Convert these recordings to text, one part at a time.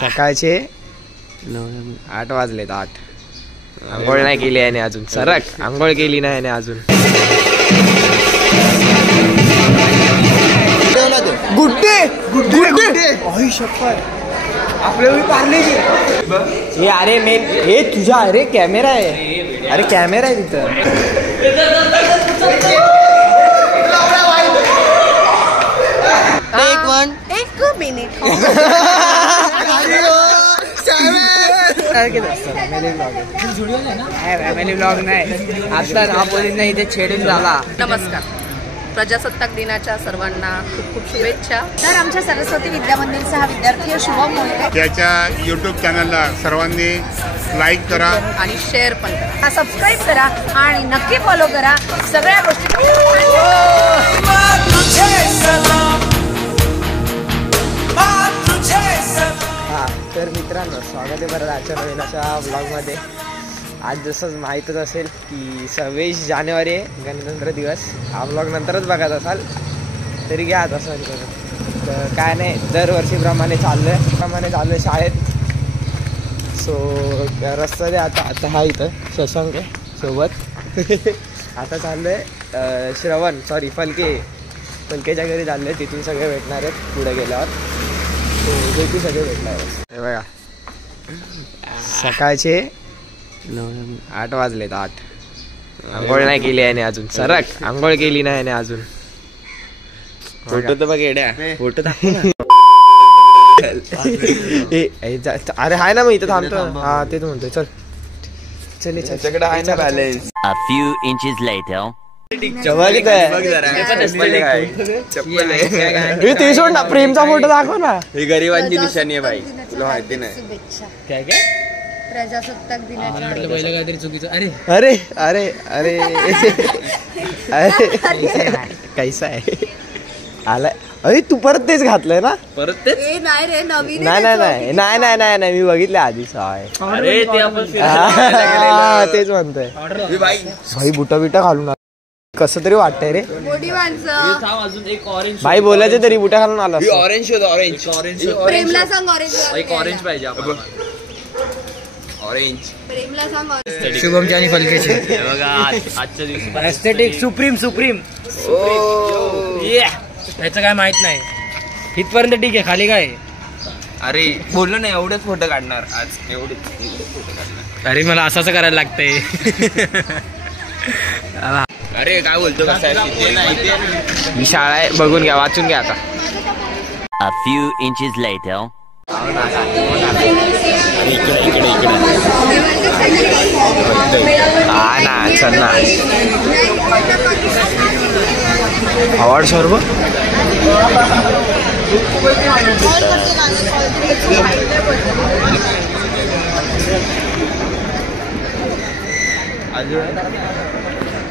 सकाळचे 8 वाजलेत 8. आंघोळ नाही केली आहे अजून. सरक आंघोळ केली नाही आहे अजून. गुड्डे आपल्या पारले हे. अरे मेन हे तुझा. अरे कॅमेरा आहे. अरे कॅमेरा आहे तिथं. एक मिनिट. फॅमिली ब्लॉग नाही. आता नापोलींना इथे छेडून झाला. नमस्कार. प्रजासत्ताक दिनाच्या सर्वांना खूप खूप शुभेच्छा. तर आमच्या सरस्वती विद्या मंदिरचा हा विद्यार्थी शुभम मोहिते त्याच्या यूट्यूब चॅनलला सर्वांनी लाईक करा आणि शेअर पण करा. सबस्क्राईब करा आणि नक्की फॉलो करा. सगळ्या गोष्टी तर मित्रांनो स्वागत आहे परत आजच्या नवीन अशा ब्लॉगमध्ये. आज जसं माहीतच असेल की 26 जानेवारी आहे गणतंत्र दिवस. हा ब्लॉग नंतरच बघत असाल तरी घ्या आता सॉरी करून. तर काय नाही दरवर्षीप्रमाणे चाललं शाळेत. सो रस्त्याने आता हा इथं शशांक आहे सोबत. आता चाललं आहे फलकेच्या घरी चाललं आहे. तिथून सगळे भेटणार आहेत पुढे गेल्यावर. भेटू सगळे भेटणार आहेत. हे बघा सकाळचे 8 वाजलेत 8. आंघोळ नाही केली आहे अजून. सरक आंघोळ केली नाही आहे अजून. फोटो तर बघ येड्या. फोटो अरे हाय ना मग इथं थांबतो. हा ते तू म्हणतोय. चल चल त्याच्याकडे आहे ना balance. A few inches later. ते सोड ना. प्रेमचा फोटो दाखव ना. ही गरिबांची निशाणी आहे भाई. तुला माहिती नाही काय प्रजासत्ताक दिनाच्या काहीतरी चुकीचं. अरे अरे अरे अरे कैसा आहे आलाय. अरे तू परत तेच घातलंय ना. परत तेच. नाही रे नवीन. नाही मी बघितलं आधीच. अरे ते आपण तेच म्हणतोय भाई. बुटा बिटा घालून कसं तरी वाटतंय रे. मोठी माणसं. अजून एक ऑरेंज भाई बोलायचं तरी बुटा घालून आला. ऑरेंज शोध. ऑरेंज प्रेमला सांग ऑरेंज. एक ऑरेंज पाहिजे आपण. ऑरेंज. प्रेमला सांग ऑरेंज. शुभमची आणि फलकेची बघा आजच्या दिवशी एस्थेटिक सुप्रीम. याचं काय माहित नाही. इथपर्यंत ठीक आहे. खाली काय. अरे बोललो ना एवढेच फोटो काढणार आज. एवढेच फोटो काढणार. अरे मला असं करायला लागतंय. अरे काय बोलतो कसं ही शाळा आहे. बघून घ्या वाचून घ्या आता. A few inches later. हा ना चल ना. अवॉर्ड सर्व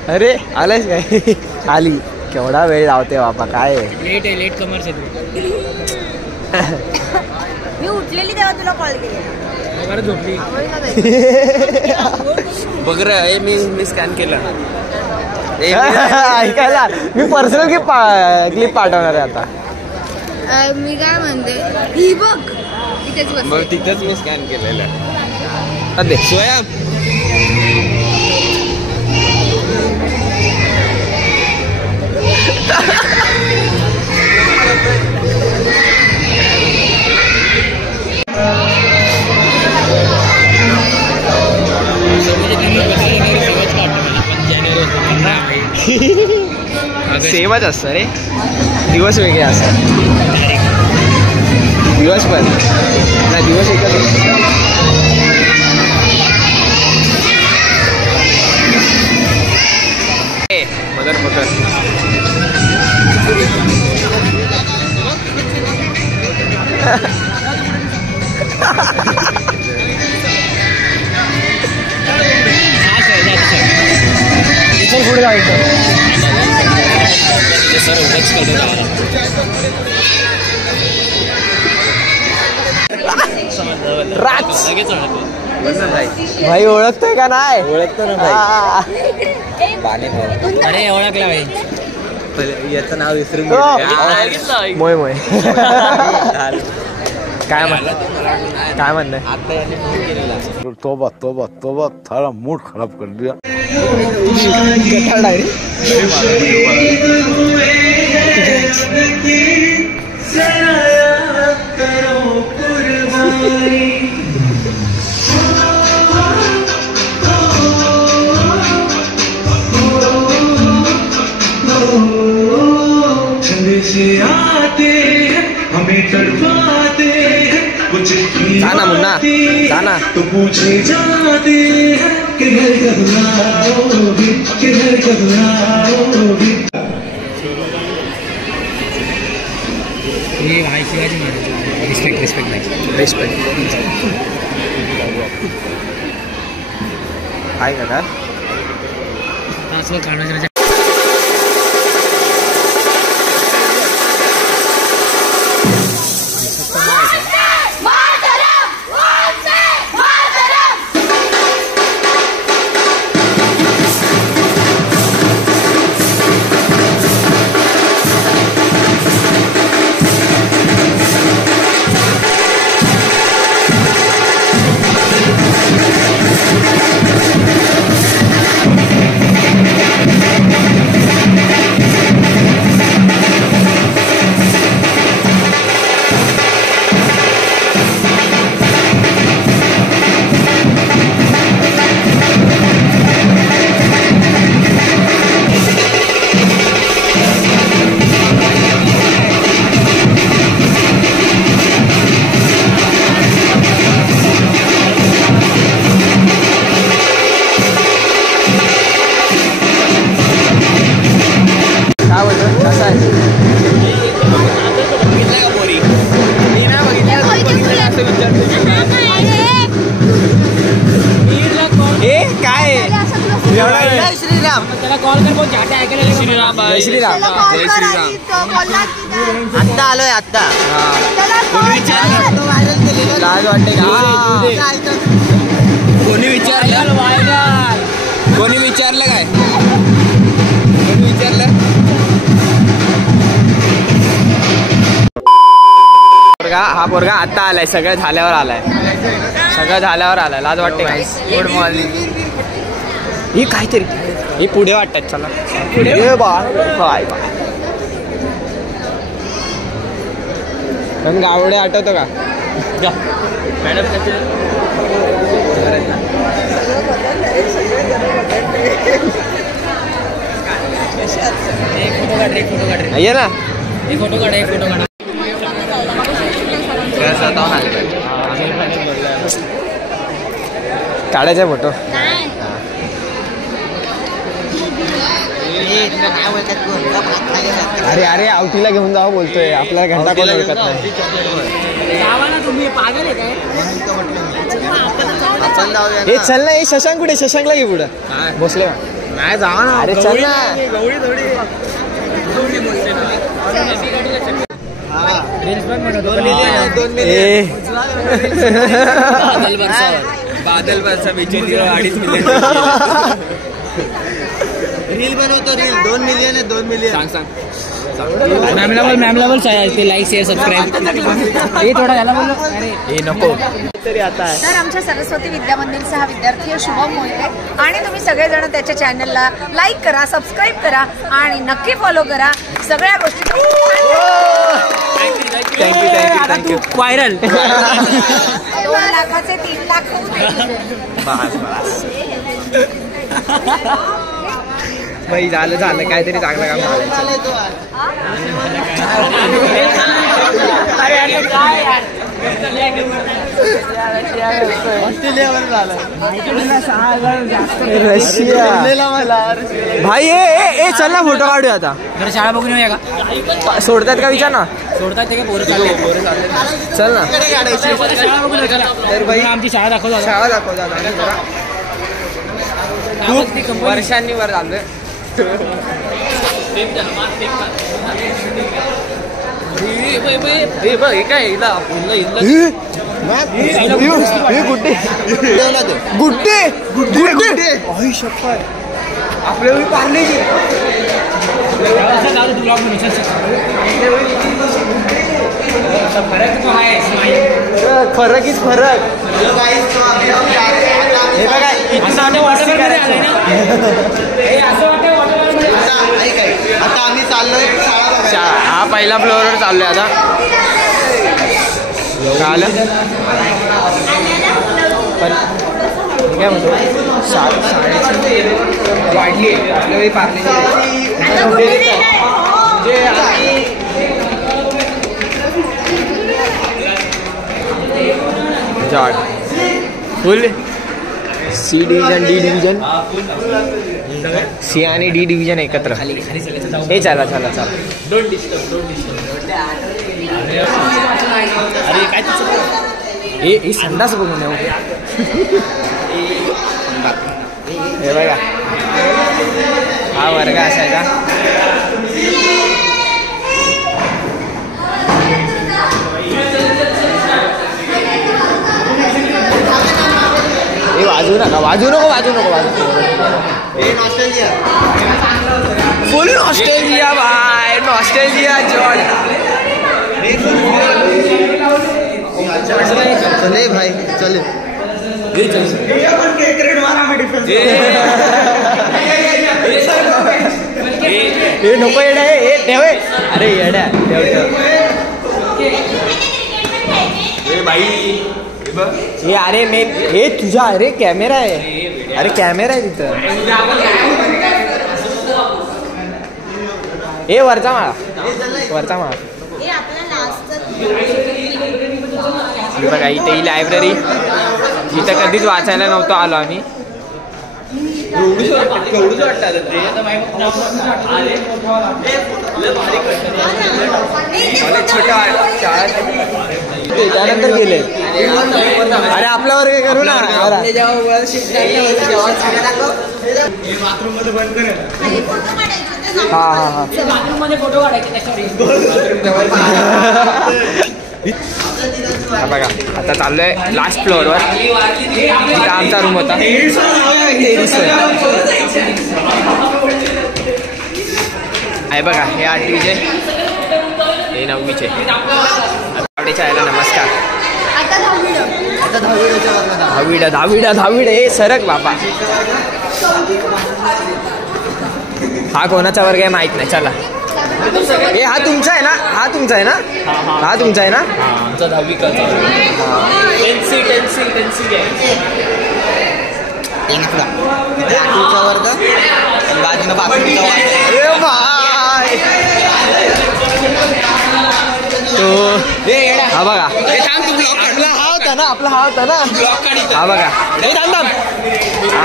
अरे आलायस काय. आली केवढा वेळ लावते बापा. काय लेट कमर्स आहे. मी उठलेली तेव्हा तुला कॉल केला. झोपली बघ रे. मी स्कॅन केलं. ऐकायला मी पर्सनल क्लिप पाठवणार आहे आता. मी काय म्हणते ही बघ इथेच बस. मग तिथंच मी स्कॅन केलेलं. सोया सेमच असतं रे. दिवस वेगळे असतात. दिवस पण नाही. दिवस एकच असतो. मगर पुढे जायचं. भाई ओळखतोय का नाही. ओळखतो ना भाई. अरे ओळखला भाई. याचं नाव विसरून मोय काय म्हणणं आहे? तोबा तोबा तोबा थारा मूड खराब कर दिया. जाना मुन्ना जाना. तो पूछे जाते हैं कि घबराओगे कि घबराओगे. ये भाई शिवाजी महाराज रिस्पेक्ट भाई रिस्पेक्ट. हाय काका खाना श्रीराम आत्ता आलोय आत्ता. लाज वाटते का? कोणी विचारलं काय? कोणी विचारलं? हा पोरगा आता आलाय. सगळं झाल्यावर आलाय. लाज वाटते का? Good morning. ही काहीतरी ही पुढे वाटतात. चला पुढे बाय पण गावडे आठवतो का? मॅडम ये ना फोटो काढा. काढायचा फोटो. अरे आवटीला घेऊन जावं बोलतोय. आपल्याला घंटा कोण ओळखत नाही. हे चल ना. हे शशांक कुठे? शशांकला घे पुढं. बसले नाही जावा ना. अरे चल ना. बादल बरसा बिचारी 2.5 मिलियन रील बनवतो. रील 2 मिलियन आहे. 2 मिलियन सांग. मॅमला बोल ते लाईक शेअर सबस्क्राईब. हे थोडा याला बोललो. हे नको तरी आता. तर आमच्या सरस्वती विद्या मंदिरचा हा विद्यार्थी आहे शुभम मोहिते आणि तुम्ही सगळेजण त्याच्या चॅनलला लाईक करा, सबस्क्राईब करा आणि नक्की फॉलो करा. सगळ्या गोष्टी थँक्यू. व्हायरल 2 लाखाचे 3 लाख भाई झालं काहीतरी चांगलं काम रशिया भाई. ए चल ना फोटो काढूया आता. जरा शाळा बघून येऊया का? सोडतात का विचार ना. सोडतात ते का? पोरं चालले. चल ना. शाळा बघून तर भाई आमची शाळा दाखव. खूप वर्षांनी वर झालं. गुड्डे आपल्या पार्ले फरक इज फरक. हे बघा आता आम्ही चाललोय हा पहिला फ्लोअरवर चाललोय आता. काय म्हणतो वाढली आपल्या वेळी Parli full C division D division C आणि डी डिव्हिजन एकत्र. हे चला चला चला. अरे काय हे संडास बघून येऊ. हे बघा हा वर्ग असायचा. हे वाजू नको वाजू फुल ऑस्ट्रेलिया भाई ऑस्ट्रेलिया जॉन. चले भाई चले. हे नको येडा हे ठेव. अरे येड्या ठेव हे. अरे मेन हे तुझा. अरे कॅमेरा आहे. अरे कॅमेरा आहे तिथं. हे वरचा माळा वरचा माळा. बघा इथे ही लायब्ररी. इथं कधीच वाचायला नव्हतं आलो आम्ही. त्यानंतर गेले. अरे आपला वर्ग करू ना. हा हा हा बघा आता चाललोय लास्ट फ्लोअरवर. तिथं आमचा रूम होता. आहे बघा हे 8वीचे हे 9वीचे. आवडीच्या यायला नमस्कार. दहावीडा हे सरक बापा. हा कोणाचा वर्ग आहे माहित नाही. चला हे हा तुमचा आहे ना. हा तुमचा आहे ना. हा तुमचा आहे ना. आमचा 10वी का वर्ग बाजूला हा बघा आपला हा होता ना. हा बघा हे थांब. हा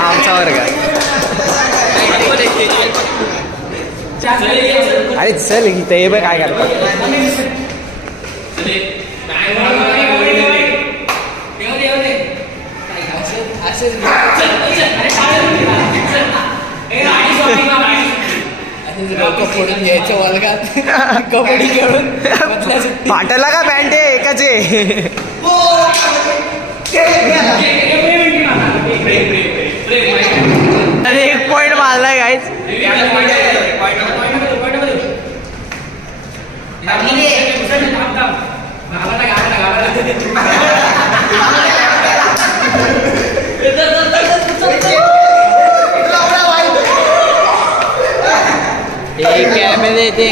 आमचा वर्ग आहे. अरे चल इथं हे बघ काय करतात. कबड्डी खेळून फाटला का पॅन्ट आहे एकाचे. अरे 1 पॉइंट मारलाय गाईज. कॅमेरे ते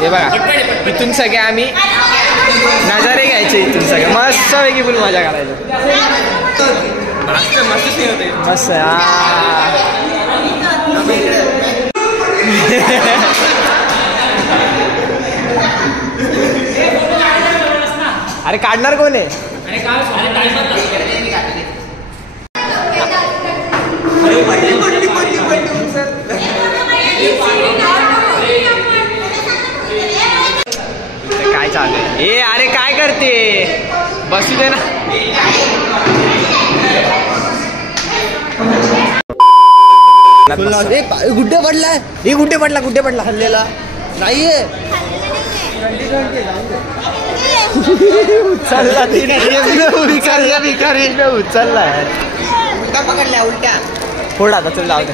हे बघा इथून सगळे आम्ही नजारे घ्यायचे. इथून सगळे मस्त पैकी फुल मजा करायचं. मस्त अरे काढणार कोण आहे. काय चालू आहे. ए अरे काय करते. बसू दे ना. गुड्डे पडला. गुड्डे पडला हल्लेला. नाहीये उचलला उचलला उलटा पकडल्या उलट्या फोड आता चल जाऊ दे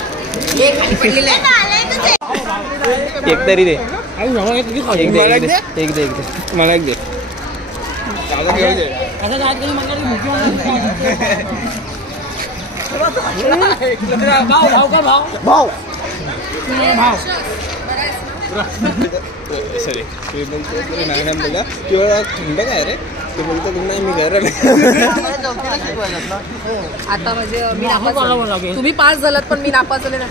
एक तरी दे एक दे मला एक दे भाऊ सॉरी मॅडम बोला किंवा थंड काय रे ते बोलतो नाही मी घर आता म्हणजे मी नापास झाले. तुम्ही पास झालात पण मी नापास झाले ना.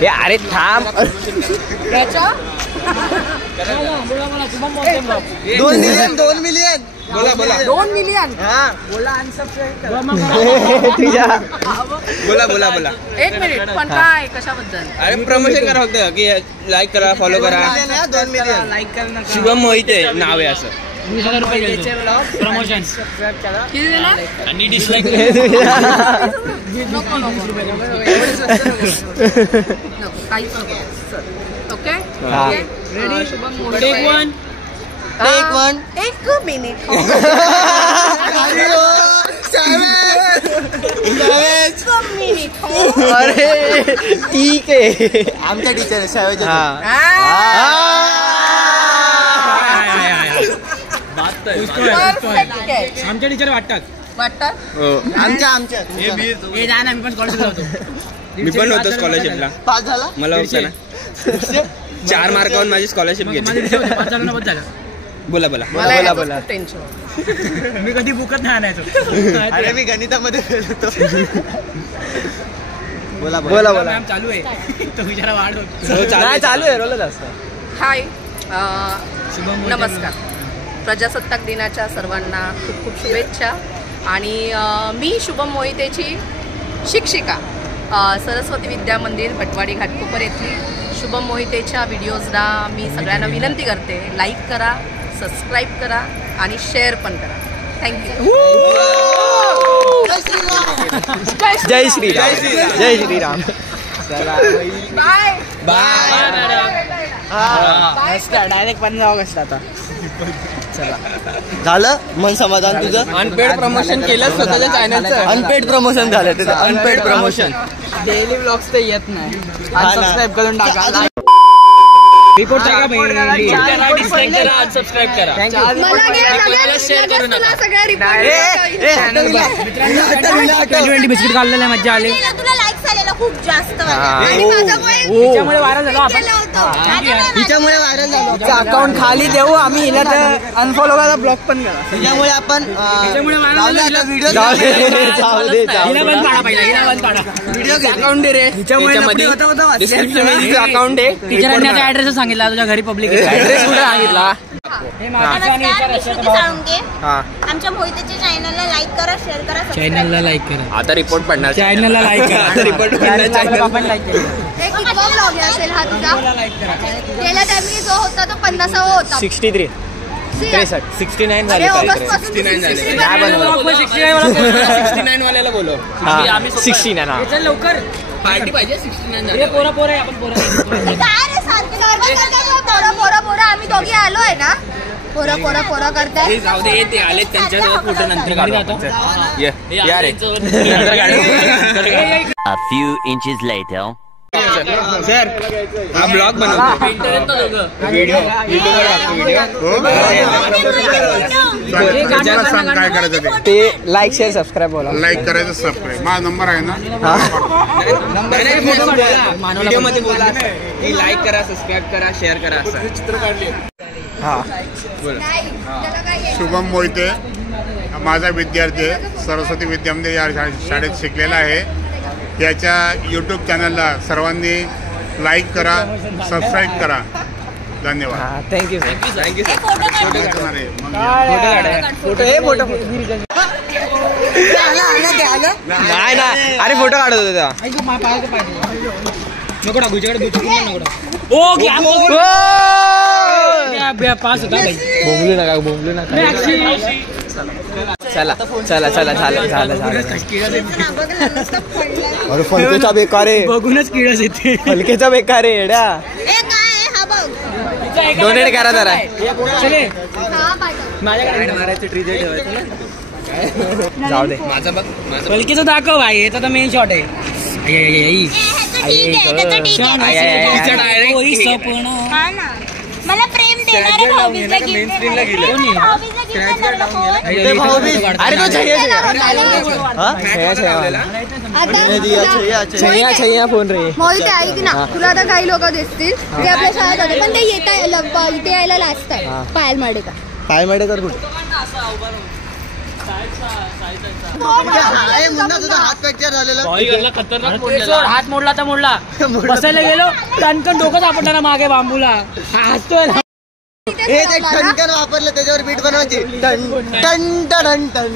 हे अरे थांब 2 मिलियन बोला 2 मिलियन तुझ्या बोला 1 मिनिट पण काय कशाबद्दल अरे प्रमोशन करा फक्त की लाईक करा फॉलो करा 2 मिलियन लाईक करा शुभम मोहिते नाव आहे असं 20,000 रुपये प्रमोशन किती दिला आणि डिसलाईक नको काहीच नको. Okay Shubham Mohite. Take one 1 minute अरे ठीक आहे आमच्या टीचर शाळेचे आमच्या टीचर वाटतात आमच्या मी पण होतो स्कॉलरशिपला पास झाला मला होतं ना 4 मार्कावर माझी स्कॉलरशिप घेतली बोला टेन्शन मी कधी बुकत नाही आणायचो अरे मी गणितामध्ये होतो बोला मॅम चालू आहे तो विचारा वाढ नाही चालू आहे रोल जास्त. हाय नमस्कार. प्रजासत्ताक दिनाच्या सर्वांना खूप खूप शुभेच्छा. आणि मी शुभम मोहितेची शिक्षिका सरस्वती विद्या मंदिर भटवाडी घाटकोपर येथील शुभम मोहितेच्या व्हिडिओजला मी सगळ्यांना विनंती करते लाईक करा सबस्क्राईब करा आणि शेअर पण करा. थँक्यू. जय श्रीराम चला बाय डायरेक्ट 15 ऑगस्ट आता चला झालं मन समाधान तुझं अनपेड प्रमोशन केलं स्वतःच्या चॅनलचं अनपेड प्रमोशन झालं त्याचं अनपेड प्रमोशन डेली ब्लॉग्स तर येत नाही सबस्क्राईब करून टाका रिपोर्ट टाका डिसलाईक करा सबस्क्राईब करा शेअर करू नका सगळ्या बिस्किट खाल्लेलं मज्जा आली तुला लाईक झालेला खूप जास्त हिच्यामुळे व्हायरल झालो आपण हिच्यामुळे व्हायरल झालो अकाउंट खाली देऊ आम्ही हिला तर अनफॉलो करा ब्लॉक पण करा हिच्यामुळे आपण व्हिडिओ अकाउंट दे रे हिच्यामुळे अकाउंट आहे टीचरांनी आता ऍड्रेस सांगितला तुझ्या घरी पब्लिक ऍड्रेस कुठे सांगितला आमच्या मोहितेच्या चॅनलला लाईक करा शेअर करा चॅनलला लाईक करा आता रिपोर्ट पडणार चॅनलला लाईक करा आता रिपोर्ट ब्लॉग असेल हा तुझा गेल्या टाइमिंग जो होता तो 50वा होता 63 69 झाले ऑगस्ट पासून 69 वाल्याला बोलो 69 लवकर पार्टी पाहिजे 69 पोरा आहे आपण पोरा काय रे सारखे पोरं आम्ही दोघी आलोय ना पोरं करताय जाऊ दे ते आले त्यांच्या फोटो नंतर काढू या रे A few inches later. Sir हा ब्लॉग बनवतो व्हिडिओ सांग काय करायचं ते लाईक शेअर सबस्क्राईब बोला लाईक करायचं सबस्क्राईब माझा नंबर आहे ना व्हिडिओ मध्ये बोला की लाईक करा सबस्क्राईब करा शेअर करा असं हा शुभम मोहिते माझा विद्यार्थी आहे सरस्वती विद्या मंदिर या शाळेत शिकलेला आहे. याच्या यूट्यूब चॅनलला सर्वांनी लाईक करा सबस्क्राईब करा. धन्यवाद. थँक्यू नाही अरे फोटो काढत होता नको टाकू पास होता बोंबलू नका चला अरे फलकेचा बेकार आहे बघूनच किळस येते फलकेचा बेकार आहे एड्या काय हा बघ डोनेट करा जरा. हा पाठव. मारायचं ट्रीजे ठेवायचं ना. जाऊ दे. पलकीचं दाखव भाई. याचा तर मेन शॉट आहे. हा ना मला प्रेम देणारे भाऊबीजला गिफ्ट अरे तो छैया फोन रे. मोहिते ऐक ना, तुला आता काही लोक दिसतील ते आपल्या शाळेत होते पण ते इथे यायला लास्ट आहे. पायल माडेकर. पायल माडेकर कुठे? हात फ्रॅक्चर झालेला. हात मोडला तर मोडला. बसायला गेलो कणकण डोकं सापडणार मागे बांबूला. हसतोय ठणकन वापरलं त्याच्यावर बीट बनवायची. टन टन टन टन.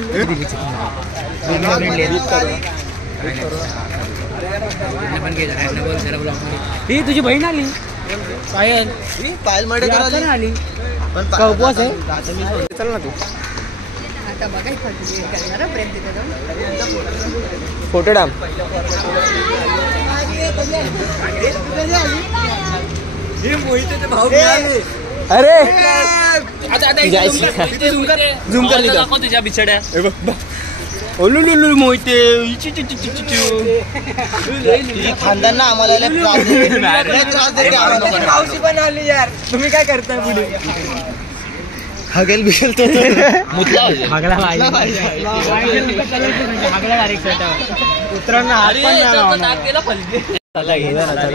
ही तुझी बहीण आली पायल. पायल माडेकर आली पण उपवास आहे. चल ना तू. आता बघा प्रेम तिथे फोटो डाम. अरे झूम कर तुझ्या बिछड्या. मोहिते खानदान ना आम्हाला पण आली यार. तुम्ही काय करताय पुढे? हगेल बिगेल तो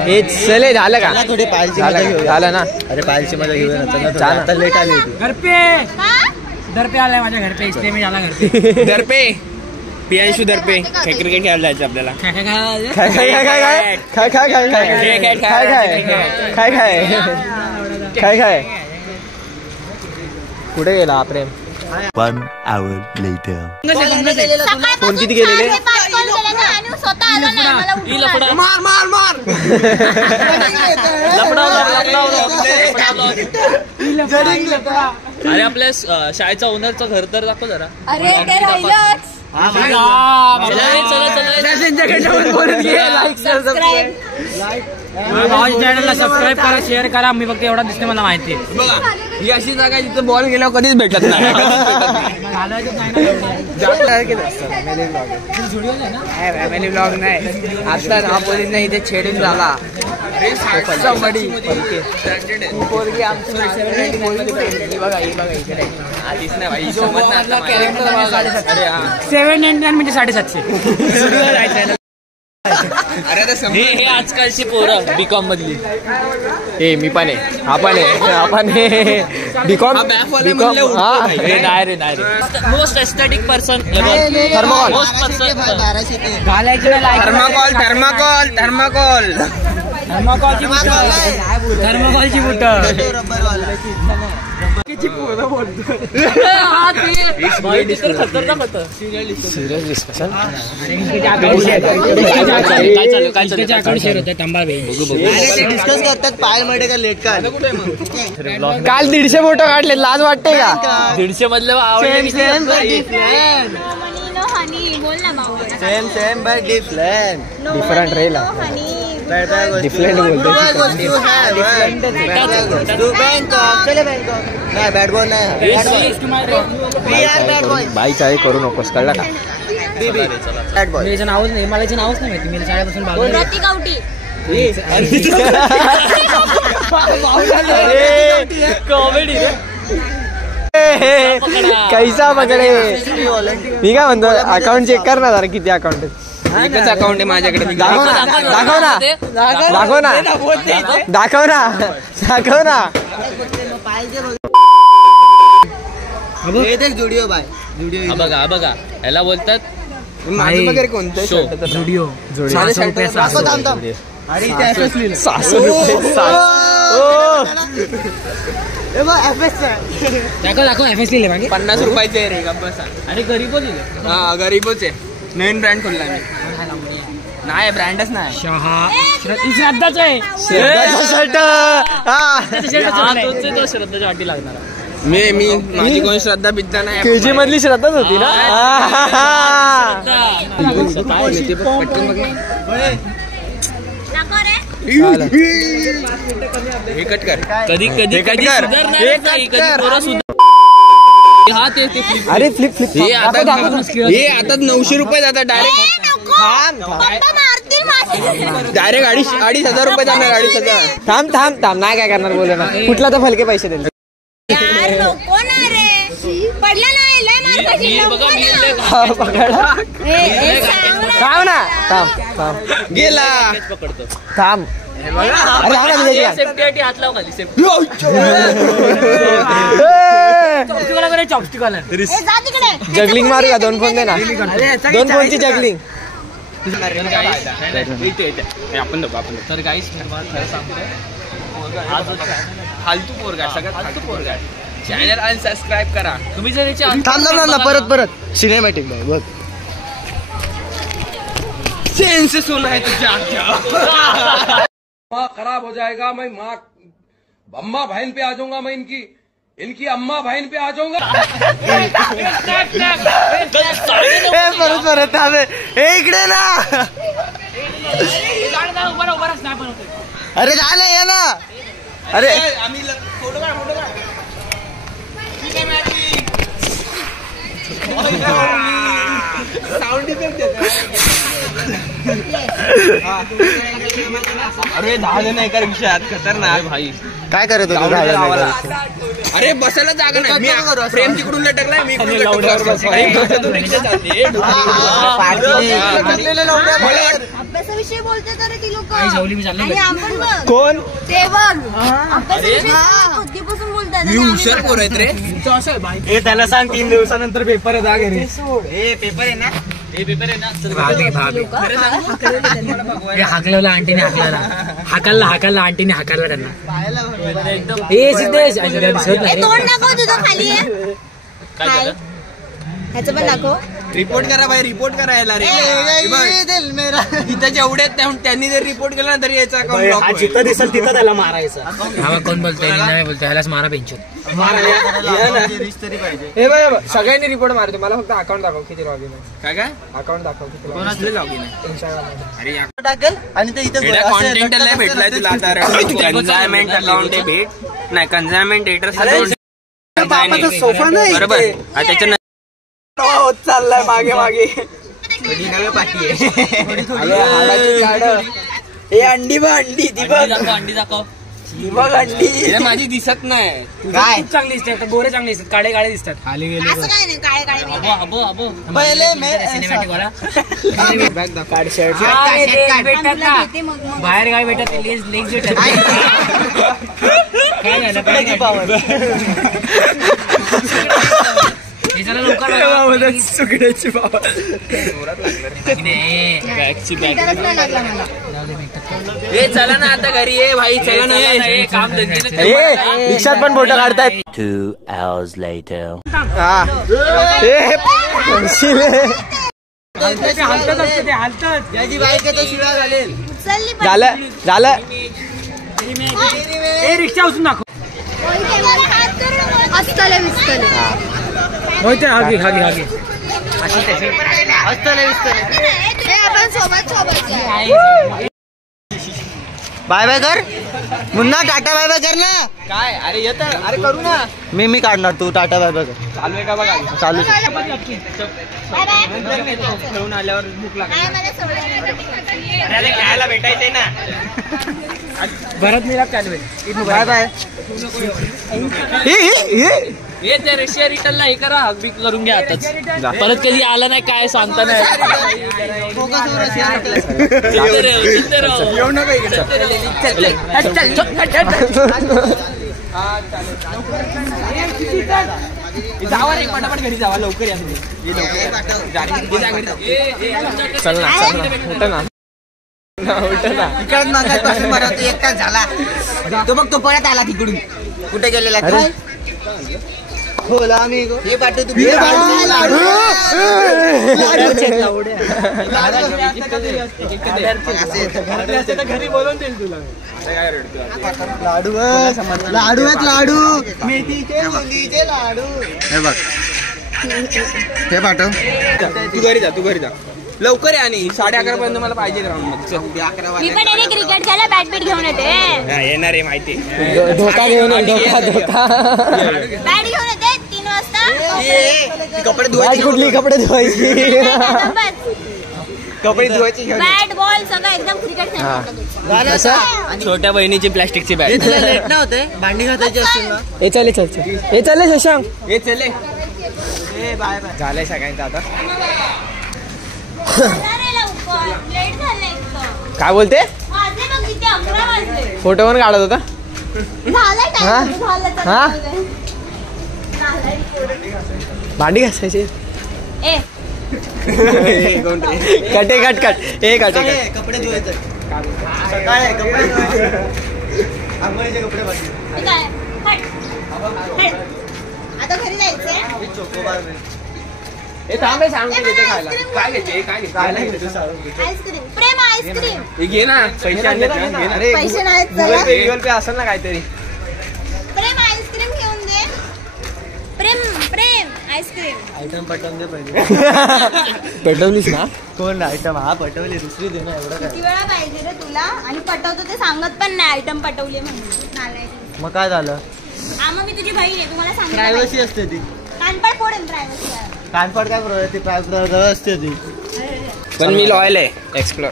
हे चले झालं का? थोडी पायलची मजा घेऊ. झालं ना. अरे पायलची मजा घेऊया. आता लेट आली होती. घरपे आलाय माझ्या घरपे. इसलिए मी झाला घरपे. दरपे पियांशू दरपे. क्रिकेट खेळायला जायचं आपल्याला. काय काय काय काय काय काय काय काय काय काय काय काय कुठे गेला प्रेम? 1 hour later. फोन किती गेलेले? मार मार मार. अरे आपल्या शाळेचा ओनरचं घर तर दाखव जरा. अरे ते राहिलंच. चॅनलला सबस्क्राईब करा, शेअर करा. मी फक्त एवढा दिसते मला माहिती आहे. ही अशी जागा जिथे बॉल गेल्यावर कधीच भेटत नाही. फॅमिली ब्लॉग नाही. आता ना पोलीसने इथे छेडून झाला. बघा आधीच नाही भाई. 799 म्हणजे 750. हे आजकालची पोरं बीकॉम मधली. ए मी पण आहे. आपण आहे. आपण बीकॉम. नाही रे most aesthetic person. Thermocol. Most person घालायची थर्माकोल थर्माकोल थर्माकोल थर्माकोलची बुट. खतरनाक होतं. Serious discussion. डिस्कस करतात. पायल माडेकर लेट का? काल 150 फोटो काढले. लाज वाटते का? 150 मधले same same but different. Different rail. Different बोलतो. नाही बॅड बॉय नाही. बाई चाळी करू नकोस. कळला का? Bad boy. याचं नावच नाही. मला याचं नावच नाही माहिती. मी शाळेपासून कॉमेडी कैसा पकडे. मी काय म्हणतो अकाउंट चेक कर ना जरा. किती अकाउंट आहे? एकच अकाउंट आहे माझ्याकडे. दाखव ना दाखव ना दाखव ना दाखव ना दाखव ना. जुडिओ बाय. बघा याला बोलतात माझं वगैरे कोणतं जुडिओ. 600 रुपये. दाखव FS लिहिले मागे. 50 रुपयाचे रे. बस. अरे गरीबच लिहिले. हा गरीबच आहे. नवीन ब्रँड खोलला मी. नाही ब्रँडच नाही. श्रद्धाच आहे. श्रद्धाच्या वाटी लागणार. मी माझी कोण श्रद्धा बिद्धा नाही. केजी मधली श्रद्धाच होती ना. हे कट कर. कधी कधी कधी अरे फ्लिप फ्लिप हे आता 900 रुपये जातात डायरेक्ट. डायरेक्ट 2,500 रुपये जाणार. 2,500. थांब थांब थांब नाही काय करणार बोल ना. कुठला तर फलके पैसे देईल. थांब ना थांब थांब गेला. थांब. हात लाव खाली सेफ्टी. जगलिंग मारू का? 2 फोन दे ना. 2 फोनची जगलिंग. आपण तर गाईस फालतू पोरगा, सगळ्यात फालतू पोरगा. चॅनल अनसबस्क्राईब करा तुम्ही जर याची. थांब परत सिनेमॅटिक बघ. सेंस सुना है तुझे. खराब हो जाएगा. मैं माँ अम्मा बहन पे आ जाऊंगा. मैं इनकी अम्मा बहन पे आ जाऊंगा. परत इकडे ना. अरे झालं ये ना. अरे आम्ही फोटो काढ. साऊंड इफेक्ट अरे 10 जण एका रिक्षात. खतरनाक भाई. काय करत होतो? अरे बसायला जागा नाही. मी प्रेम तिकडून लटकलाय. मी इकडून अभ्यासाविषयी बोलते तर ती लोक. कोण ते बघ कधीपासून बोलतात. हुशार पोर आहेत रे. हे त्याला सांग 3 दिवसानंतर पेपर आहे. जागे रे. पेपर आहे ना. हाकलवला आंटीने हाकलला आंटीने हाकलला त्यांना. तोंड दाखव तुझं खाली आहे. ह्याचं पण दाखव. रिपोर्ट करा भाई. रिपोर्ट करा याला रे. इथं जेवढे त्यांनी जर रिपोर्ट केला ना तरी याचा अकाउंट जिथं दिसेल तिथं त्याला मारायचं. हा कोण बोलतोय? नाही बोलतोय. ह्यालाच मारा बेंचूत. हे बघ सगळ्यांनी रिपोर्ट मारतो. मला फक्त अकाउंट दाखव किती लॉगिन आहे. काय अकाउंट दाखव किती लॉगिन आहे. अरे टाकल आणि ते इथं कॉन्टेंट भेटलाय तुला आता. कन्झायमेंट अकाउंट भेट नाही. कन्झायमेंट डेटर सोफा नाही बरोबर. त्याच्या होत चाललाय मागे पाठी आहे. हे अंडी बघ. अंडी ती बघ. अंडी दाखव. बघ अंडी. माझी दिसत नाही. काय चांगली दिसतात. गोरे चांगले दिसतात. काळे दिसतात. खाली गेले असं काय नाही. काळे पहिले सिनेमॅटिक वाला कार्ड शर्ट भेटतात ना. बाहेर काय भेटतात ते लेग्स भेटतात. काय झालं सुकड्याची पावर. चला ना आता घरी ये भाई. चला ना. काम रिक्षात पण फोटो काढतायत. 2 hours later. झालं. रिक्षा उचलून दाखव. असतले विस्तले. होते हागे आपण सोबत बाय बाय कर. मुन्ना टाटा बाय बाय कर ना. काय अरे येत. अरे करू ना. मी काढणार. तू टाटा बाय बाय कर. चालू आहे का बघा. चालू. खेळून आल्यावर भूक लागली. खायला भेटायचंय ना. भरत निराप चालू आहे. Bye bye. हे त्या रशिया रिटर्नला हे करा. हक करून घ्या आताच. परत कधी आला नाही काय सांगता नाही. येऊ नका इकडे. जावा रे पटापट घरी जावा. लवकर या. चल ना इकडं मागायपासून बरं 1 तास झाला. तो बघ तो परत आला तिकडून. कुठे गेलेला काय. खोला मी हे पाठव तू. घरी बोलवून देईल तुला. लाडू मेथीचे बुंदीचे लाडू. हे बघ. हे पाठव. तू घरी जा. लवकर आहे आणि 11:30 पर्यंत मला पाहिजे ग्राउंड मध्ये. मी पण येणे क्रिकेट खेळायला बॅट बीट घेऊन येते. येणार आहे माहिती. धोका घेऊन धोका बॅट घेऊन येते 3 वाजता. कपडे धुवायची कुठली कपडे धुवायची कपडे धुवायची बॅट बॉल सगळं एकदम क्रिकेट खेळायला. छोट्या बहिणीची प्लास्टिकची बॅट. लेट ना होते भांडी घातायची असतील ना. हे चालेल शशांक हे चले बाय बाय. झालंय सगळ्यांचं आता. लेट झालंय. काय बोलते वाजले बघ किती 11 वाजले. फोटो पण काढत होता. झालं टाइम झालं. हा भांडी घासायची ए कटे कट हे कटे कपडे धुवायचे सकाळी. कपडे आंघोळीचे कपडे बाकी. आता घरी जायचंय. हे थांबे सांगते घेते खायला. काय घेते काय घेते आईस्क्रीम. प्रेम आईस्क्रीम. हे घे ना. पैसे आणले ना. अरे पैसे नाहीत गुगल पे असेल ना काहीतरी. प्रेम आईस्क्रीम घेऊन दे. प्रेम आईस्क्रीम. आयटम पटवून दे पहिले. पेटवलीस ना. कोण आयटम? हा पटवली. दुसरी दे ना. एवढं काय. किती वेळा पाहिजे रे तुला? आणि पटवतो ते सांगत पण नाही आयटम पटवले म्हणून. मग काय झालं? मग मी तुझी बहीण आहे तुम्हाला सांगितलं. प्रायव्हसी असते ती. कानपड फोडेल प्रायव्हसी. कानपड काय ती प्रायव्हसी असते ती. पण मी लॉयल आहे. एक्सप्लोर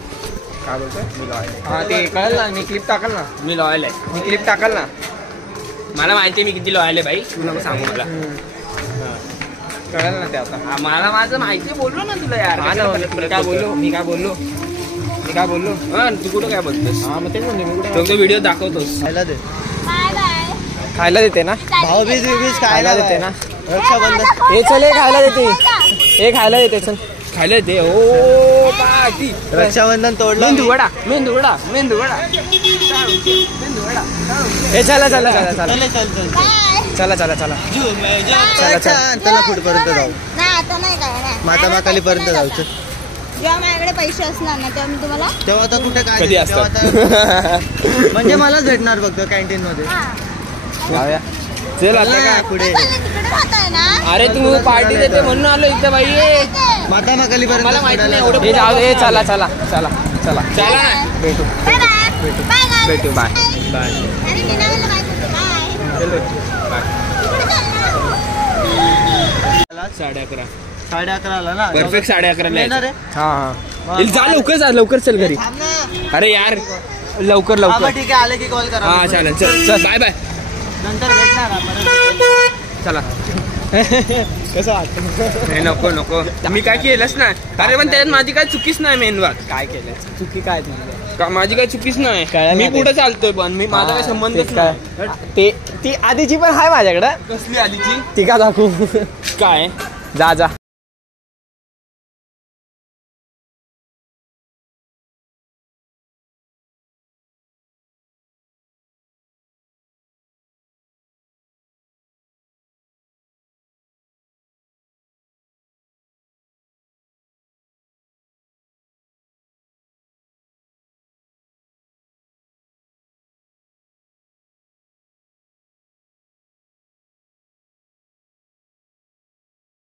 काय बोलतोय मी लॉयल आहे. हा ते कळलं ना. मी क्लिप टाकल ना. मी लॉयल आहे. मी क्लिप टाकल ना. मला माहिती आहे मी किती लॉयल आहे भाई. तू नको सांगू मला. कळलं ना ते आता. मला माझं माहिती बोललो ना तुला यार. मी काय बोललो हा तू कुठं काय बोलतोस? हा मग तेच म्हणते मी कुठे तो व्हिडिओ दाखवतोस. Bye bye. खायला देते ना. भाऊबीज खायला देते ना. रक्षाबंधन. हे चल हे खायला देते. हे खायला देते चल. खायला दे. ओ पार्टी. रक्षाबंधन तोडलं. मेंदू वडा. हे चला बाय. त्याला कुठपर्यंत जाऊ? नाही आता नाही काय नाही. मातामाकाली पर्यंत जायचं. जेव्हा माझ्याकडे पैसे असणार ना तेव्हा मी तुम्हाला. तेव्हा आता कुठे काय कधी असतात? म्हणजे मला भेटणार फक्त कॅन्टीन मध्ये. जाऊया चल आता काय पुढे. तिकडे राहताय ना. अरे तू पार्टी देते म्हणून आलो इथं बाई. मातामाकाली पर्यंत मला माहिती नाही एवढं. हे जाऊ दे. चला भेटू बाय बाय. बाय. अरे निनाला बाय करते. बाय. 11:30. 11:30 ना. परफेक्ट 11:30 येणार आहे. हा जा लवकर चल घरी. अरे यार लवकर ठीक आहे. आले की कॉल करा. हा चालेल चल बाय बाय. नंतर भेटणार आपण. चला कसं वाटतं? नको मी काय केलंच नाही. अरे पण त्याच्यात माझी काय चुकीच नाही. मेन बात काय केलं चुकी काय तुझी? माझी काय चुकीच नाही. मी पुढे चालतोय पण माझा काय संबंधच नाही. ती आधीची पण आहे माझ्याकडं. कसली आधीची? ती का दाखवू? काय? जा